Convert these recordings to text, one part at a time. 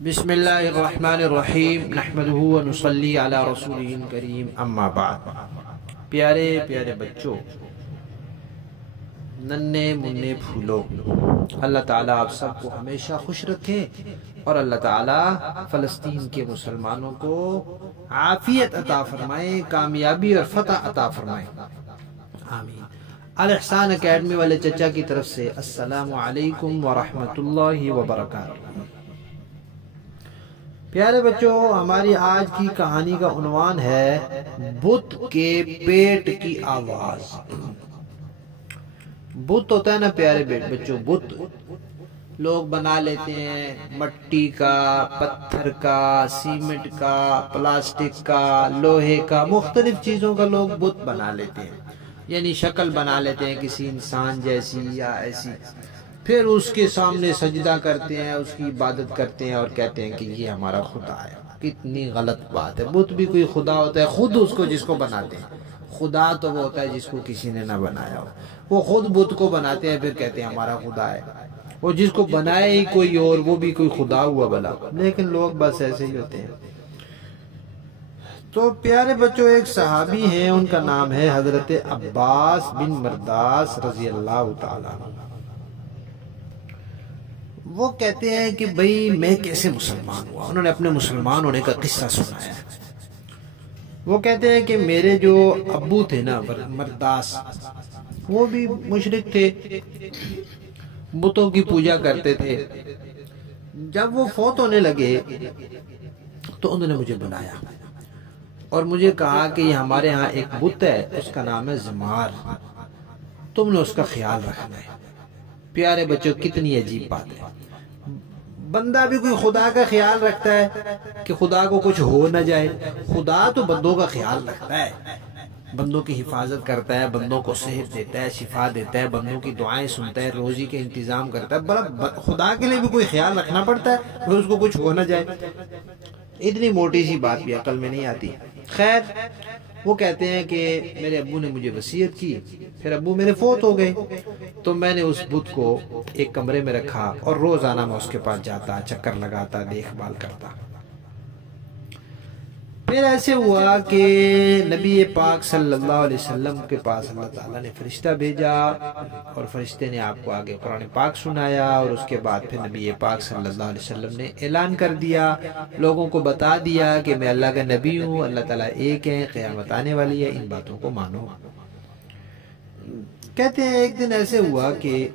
بسم اللہ الرحمن الرحیم نحمدہ و نصلی علی رسولہ کریم اما بعد۔ پیارے پیارے بچوں، ننھے منھے پھولو، اللہ تعالیٰ آپ سب کو ہمیشہ خوش رکھے اور اللہ تعالیٰ فلسطین کے مسلمانوں کو عافیت عطا فرمائے، کامیابی اور فتح عطا فرمائے، آمین۔ الاحسان اکیڈمی والے چچا کی طرف سے السلام علیکم ورحمۃ اللہ وبرکاتہ۔ پیارے بچوں، ہماری آج کی کہانی کا عنوان ہے بت کے پیٹ کی آواز۔ بت ہوتا ہے نا پیارے بچوں، بت لوگ بنا لیتے ہیں مٹی کا، پتھر کا، سیمنٹ کا، پلاسٹک کا، لوہے کا، مختلف چیزوں کا لوگ بت بنا لیتے ہیں، یعنی شکل بنا لیتے ہیں کسی انسان جیسی یا ایسی، پھر اس کے سامنے سجدہ کرتے ہیں، اس کی عبادت کرتے ہیں اور کہتے ہیں کہ یہ ہمارا خدا ہے۔ کتنی غلط بات ہے، بت بھی کوئی خدا ہوتا ہے؟ خود اس کو جس کو بناتے ہیں، خدا تو وہ ہوتا ہے جس کو کسی نے نہ بنایا ہو، وہ خود بت کو بناتے ہیں پھر کہتے ہیں ہمارا خدا ہے، اور جس کو بنائے ہی کوئی اور وہ بھی کوئی خدا ہوا بلا، لیکن لوگ بس ایسے ہی ہوتے ہیں۔ تو پیارے بچوں، ایک صحابی ہیں، ان کا نام ہے حضرت عباس بن مرداس رضی اللہ تعالیٰ عنہ۔ وہ کہتے ہیں کہ بھئی میں کیسے مسلمان ہوا، انہوں نے اپنے مسلمان ہونے کا قصہ سنایا ہے۔ وہ کہتے ہیں کہ میرے جو ابو تھے نا مرداس، وہ بھی مشرک تھے، بتوں کی پوجا کرتے تھے۔ جب وہ فوت ہونے لگے تو انہوں نے مجھے بلایا اور مجھے کہا کہ یہ ہمارے ہاں ایک بت ہے، اس کا نام ہے زمار، تم نے اس کا خیال رکھنا ہے۔ پیارے بچوں، کتنی عجیب بات ہے، بندہ بھی کوئی خدا کا خیال رکھتا ہے کہ خدا کو کچھ ہو نہ جائے۔ خدا تو بندوں کا خیال رکھتا ہے، بندوں کی حفاظت کرتا ہے، بندوں کو صحت دیتا ہے، شفا دیتا ہے، بندوں کی دعائیں سنتا ہے، روزی کے انتظام کرتا ہے۔ بڑا خدا کے لیے بھی کوئی خیال رکھنا پڑتا ہے پھر اس کو کچھ ہو نہ جائے۔ اتنی موٹی سی بات بھی عقل میں نہیں آتی۔ خیر، وہ کہتے ہیں کہ میرے ابو نے مجھے وصیت کی، پھر ابو میرے فوت ہو گئے، تو میں نے اس بت کو ایک کمرے میں رکھا اور روزانہ میں اس کے پاس جاتا، چکر لگاتا، دیکھ بھال کرتا۔ پھر ایسے ہوا کہ نبی پاک صلی اللہ علیہ وسلم کے پاس اللہ تعالیٰ نے فرشتہ بھیجا اور فرشتے نے آپ کو آگے قرآن پاک سنایا، اور اس کے بعد پھر نبی پاک صلی اللہ علیہ وسلم نے اعلان کر دیا، لوگوں کو بتا دیا کہ میں اللہ کا نبی ہوں، اللہ تعالیٰ ایک ہے، قیامت آنے والی ہے، ان باتوں کو مانو۔ کہتے ہیں ایک دن ایسے ہوا کہ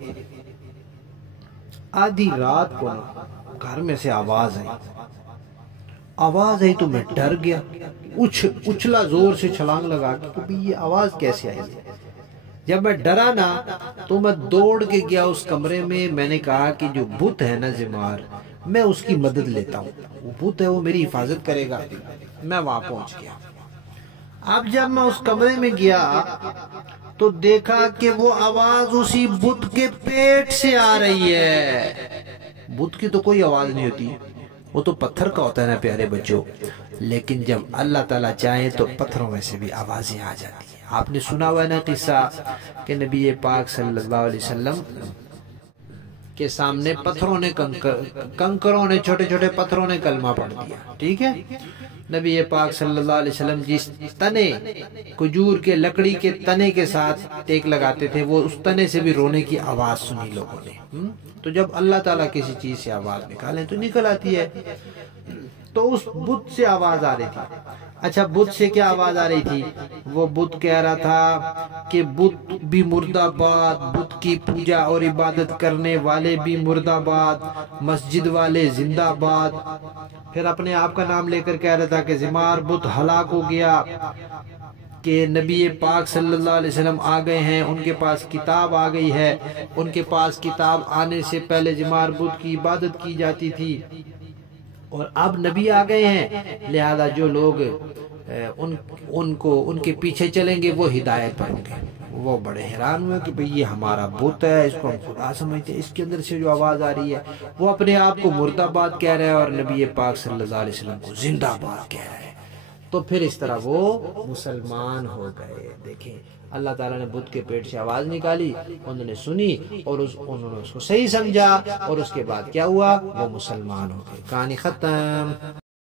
آدھی رات کو گھر میں سے آواز آئی تو میں ڈر گیا، اچھلا زور سے چھلانگ لگا کہ یہ آواز کیسے آئی۔ جب میں ڈرا نا تو میں دوڑ کے گیا اس کمرے میں، میں نے کہا کہ جو بت ہے نا زمار، میں اس کی مدد لیتا ہوں، وہ بت ہے وہ میری حفاظت کرے گا۔ میں وہاں پہنچ گیا۔ اب جب میں اس کمرے میں گیا تو دیکھا کہ وہ آواز اسی بت کے پیٹ سے آ رہی ہے۔ بت کی تو کوئی آواز نہیں ہوتی، وہ تو پتھر کا ہوتا ہے نا پیارے بچوں، لیکن جب اللہ تعالیٰ چاہے تو پتھروں میں سے بھی آوازیں آ جاتی ہیں۔ آپ نے سنا ہوا ہے نا قصہ کہ نبی پاک صلی اللہ علیہ وسلم کے سامنے پتھروں نے کنکروں نے، چھوٹے چھوٹے پتھروں نے کلمہ پڑھ دیا، ٹھیک ہے۔ نبی پاک صلی اللہ علیہ وسلم جس تنے، کھجور کے لکڑی کے تنے کے ساتھ ٹیک لگاتے تھے، وہ اس تنے سے بھی رونے کی آواز سنی لوگوں نے۔ تو جب اللہ تعالیٰ کسی چیز سے آواز نکالیں تو نکل آتی ہے۔ تو اس بت سے آواز آ رہی تھی۔ اچھا، بت سے کیا آواز آ رہی تھی؟ وہ بت کہہ رہا تھا کہ بت بھی مرد آباد، بت کی پوجا اور عبادت کرنے والے بھی مرد آباد، مسجد والے زندہ آباد۔ پھر اپنے آپ کا نام لے کر کہہ رہا تھا کہ زمار بت ہلاک ہو گیا، کہ نبی پاک صلی اللہ علیہ وسلم آ گئے ہیں، ان کے پاس کتاب آ گئی ہے، ان کے پاس کتاب آنے سے پہلے زمار بت کی عبادت کی جاتی تھی، اور اب نبی آ گئے ہیں، لہذا جو لوگ ان کے پیچھے چلیں گے وہ ہدایت پر ہوں گے۔ وہ بڑے حیران ہوئے کہ بھئی یہ ہمارا بت ہے، اس کو ہم خدا سمجھتے ہیں، اس کے اندر سے جو آواز آ رہی ہے وہ اپنے آپ کو مرد آباد کہہ رہا ہے اور نبی پاک صلی اللہ علیہ وسلم کو زندہ آباد کہہ رہا ہے۔ تو پھر اس طرح وہ مسلمان ہو گئے۔ دیکھیں اللہ تعالیٰ نے بت کے پیٹ سے آواز نکالی، انہوں نے سنی اور انہوں نے اس کو صحیح سمجھا، اور اس کے بعد کیا ہوا؟ وہ مسلمان ہو گئے۔ کہانی ختم۔